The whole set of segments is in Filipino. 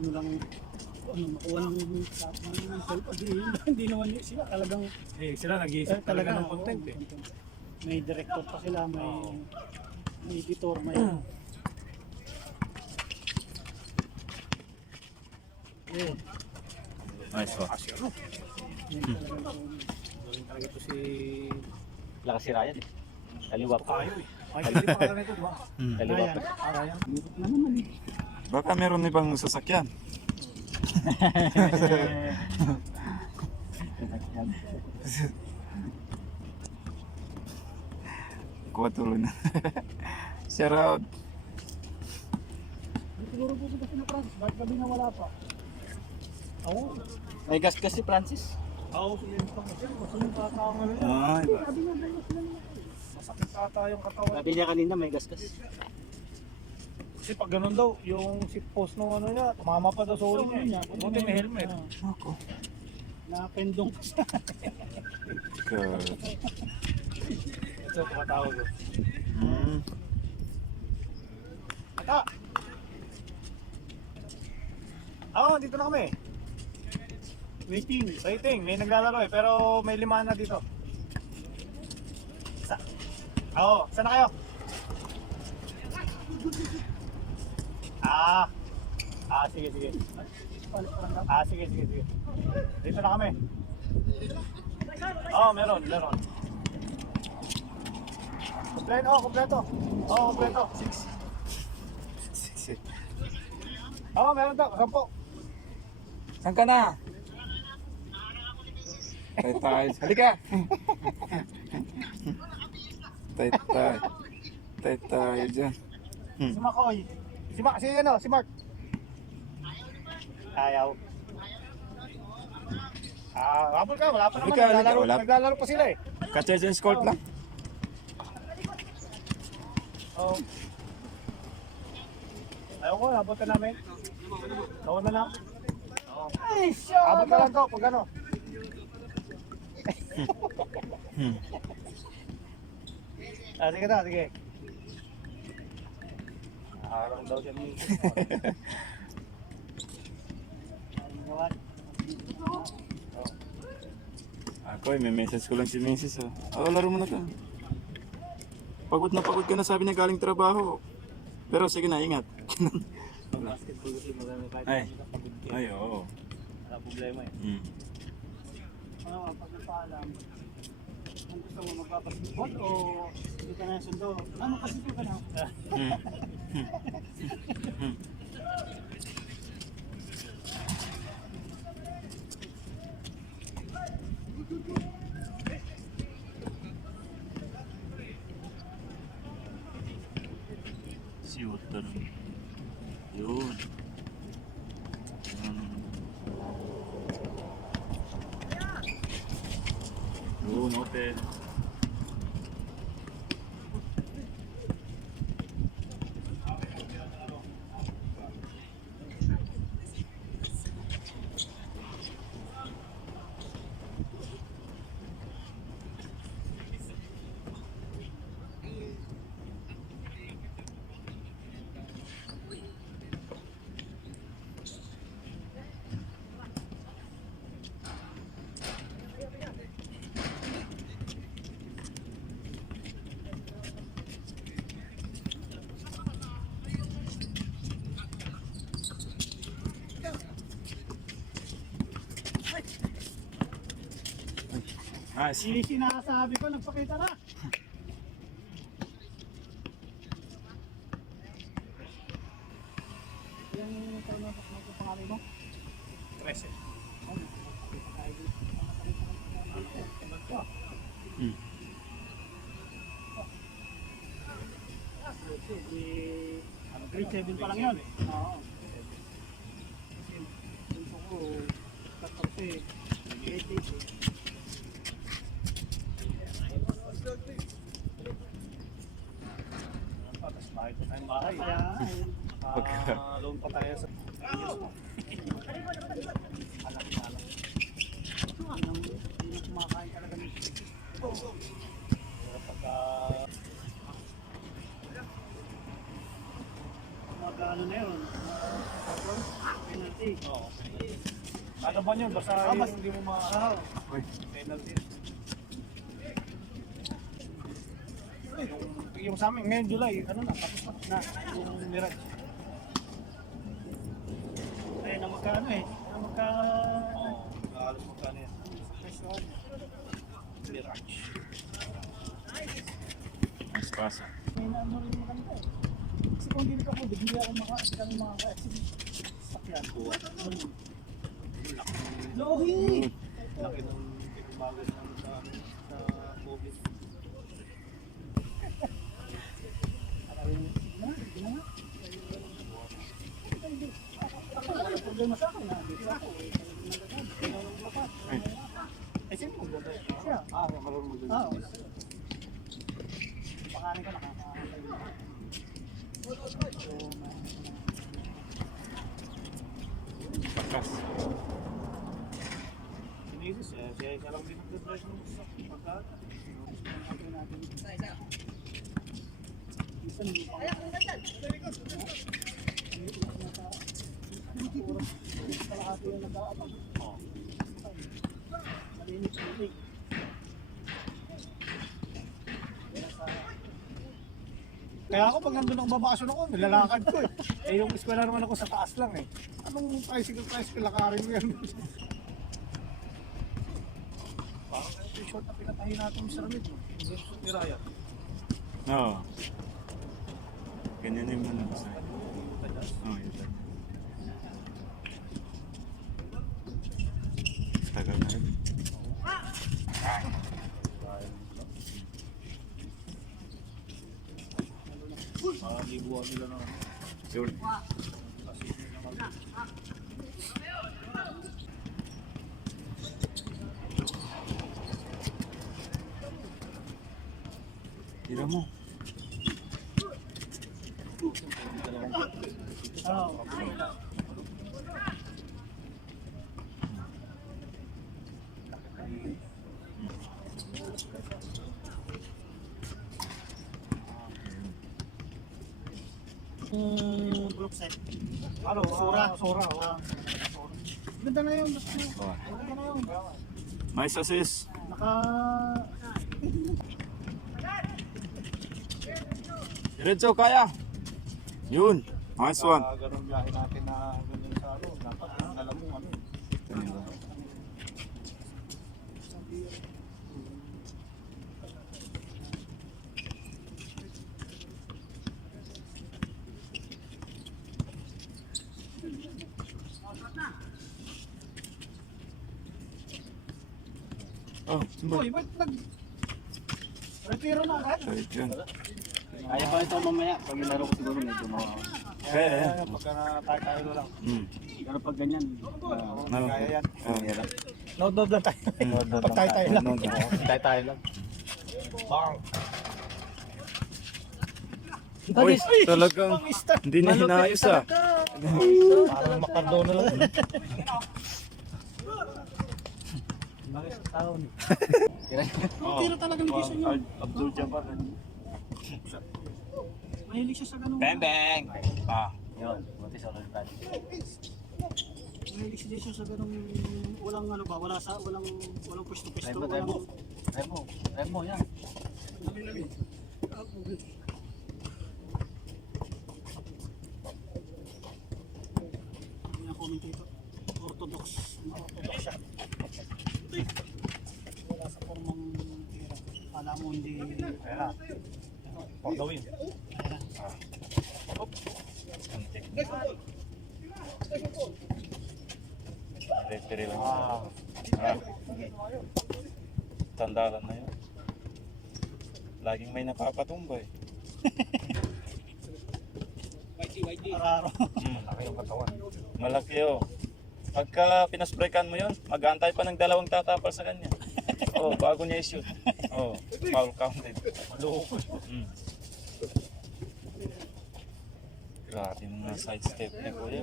ano lang, ano, makuha ng self-agree. Hindi naman sila talagang, Sila nag-iisip talaga ng content eh. May director pa sila, may editor, may... Nice po. Galing talaga ito si Lakas si Ryan eh. Kaliwa po. Tayo eh. Ay, hindi pa kala nito, diba? Kaliwa po. Ryan. Na naman eh. Baka meron ibang sasakyan. Kuha tuloy na. Shout out. Siguro po sila Francis, bakit gabi na wala pa? Oo. May gasgas si Francis. Oo, sinilita ko siya. Gusto yung tatawang ano yun. Ay, Sabi nga ba sila Masakit ata yung katawan. Sabi niya kanina may gasgas. Kasi pag ganun daw, yung si post nung ano niya, tumama pa daw sa ulo niya. Buti may helmet. ako. Nakapendong. God. Ito, tumatawag ko. Ata! Oo, dito na kami. Waiting. May naglalaro eh, pero may 5 na dito. Oo, saan na kayo? Sige. Sige. Dito na kami. Oo, meron. Kompleto. Kompleto. 6. Oo, meron daw. 10. Saan ka na? Tay. Halika. Tay dyan. Si Makoy. Si Mark. Ayaw. Habol ka, wala pa naman. Halika, wala. Naglalaro pa sila eh. Ka-challenge court lang. Oo. Ayaw ko, habol ka namin. Tawag na lang. Habol ka lang to, pag ano. Sige. Araw daw siya ni. Ako may message ko lang si Mrs. Laro mo na ka. Pagod ka na, sabi niya galing trabaho. Pero sige na, ingat. Basketball kasi maganda Ay. Ay, oo. Wala problema eh. Pag napaalam, kung gusto mo magpapasketball o hindi ka na sundo, kasi ito ka na. Si Water. Yun. Yun, hotel. Sinasabi ko, nagpakita na. Yung pangalan mo? 13. Grade 7 pa lang yun. Oo. Gusto ko, 14, grade 8. Tapos bakit na tayong bahay? Loan pa tayo sa... Hindi na kumakain talaga nito. Pero pagka... Mag-ano na yun? Oo. Ano ba yun? Basta mas- hindi mo Uy. penalty. Yung sa amin, ngayon July, ano na, tapos na yung Mirage. Ay, na magkano eh. Na magka... Oo, halos magkano yan. Presyon. Mirage. Mas pasa. May naano rin maganda eh. Kasi kung hindi ka po, hindi ako kami makaka-exit. Sakyan. Lohi! Laki ng pinabago sa COVID. Problema sa akin na. Dito ako eh. Eh, sino mo ganda? Siya. Marunong mo Ah, okay. Pangalan ka nakakaantay. Pakas. Sinisis, siya lang din nag-drive ng pagkain. Kaya ako pag nandun ako babakasyon ako, nilalakad ko eh. Eh yung eskwela naman ako sa taas lang eh. Anong tricycle lakarin mo yan? Parang yung short na pinatahin natin sa Ramid mo. Yung short ni Ryan. Oo. Ganyan yung ano sa. Oo, yun tayo. Tagal na rin. Parang libuhan nila na. Sure. Tira mo. Oo. Group set. Ano? Sura. Sura. Ganda na yun. Oh. Ganda na yun. Mais assist. Naka... Diretso, kaya. Yun. Nice one. Ganun biyahe natin na ganyan sa ano. Dapat alam mo ano. Oh, Uy, ba't nag... Retiro na agad? Kahit yan. Kaya pa ito mamaya. Pag nilaro ko siguro medyo mga... Kaya yan. Pagka tayo lang. Pero pag ganyan, Ano? Kaya yan. Nod-nod lang tayo. Pag tayo lang. tayo lang. Bang! Uy, talagang hindi na hinayos ah. Parang makardona lang. Retiro talaga ni Jason yun. Abdul Jabbar. Mahilig siya sa ganun. Bang! Yun, buti sa ulit tayo. Mahilig si Jason sa ganung walang ano ba, walang pwesto-pwesto, Remo. walang Remo, yan. mga commentator. Orthodox siya. Wala sa formang tira. Kala mo hindi. Kaya. Pag gawin. Referee lang. Ah. Tandalan na yun. Laging may napapatumba eh. Araro. Laki yung katawan. Malaki oh. Pagka pinasbreakan mo yun, mag-aantay pa ng dalawang tatapal sa kanya. Oh, bago niya i-shoot. Oh, foul counted. Loko. Grabe mga sidestep ni Kuya.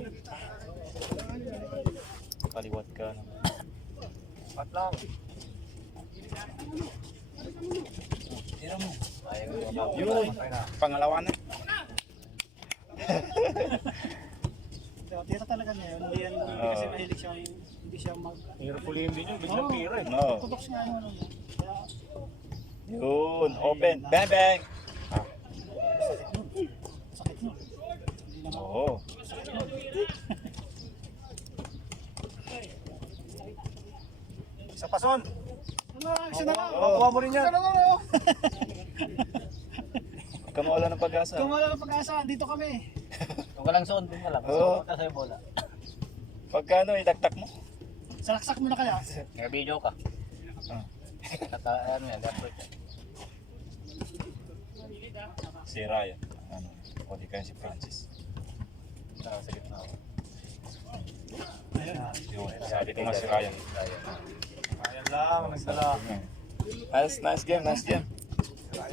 Kaliwat ka naman. Pat lang. Tira mo. Yun. Pangalawa na. tira talaga niya yun. Hindi, hindi kasi mahilig siya, hindi siya mag... Hirap ulihin din yun, biglang tira eh. No. Tutok nga yung ano niya. Kaya, Yun, open. Bang, bang! sakit nun. Hindi naman. Oo. Isa pa, Son. Ano, isa na lang. Makuha mo rin yan. Isa na lang, oh. Huwag ka mawala ng pag-asa. Kung wala ng pag-asa, dito kami. Kung walang soon, din ka lang. Oo. Punta sa'yo bola. Pagka ano, itaktak mo. Salaksak mo na kaya. Nag-video ka. Ah. Ano yan, laptop yan. Si Ryan. Ano, o di kaya si Francis. Sa gitna ako. Yun, sabi ko nga si Ryan. Ayan lang, nagdala. Nice game, nice game.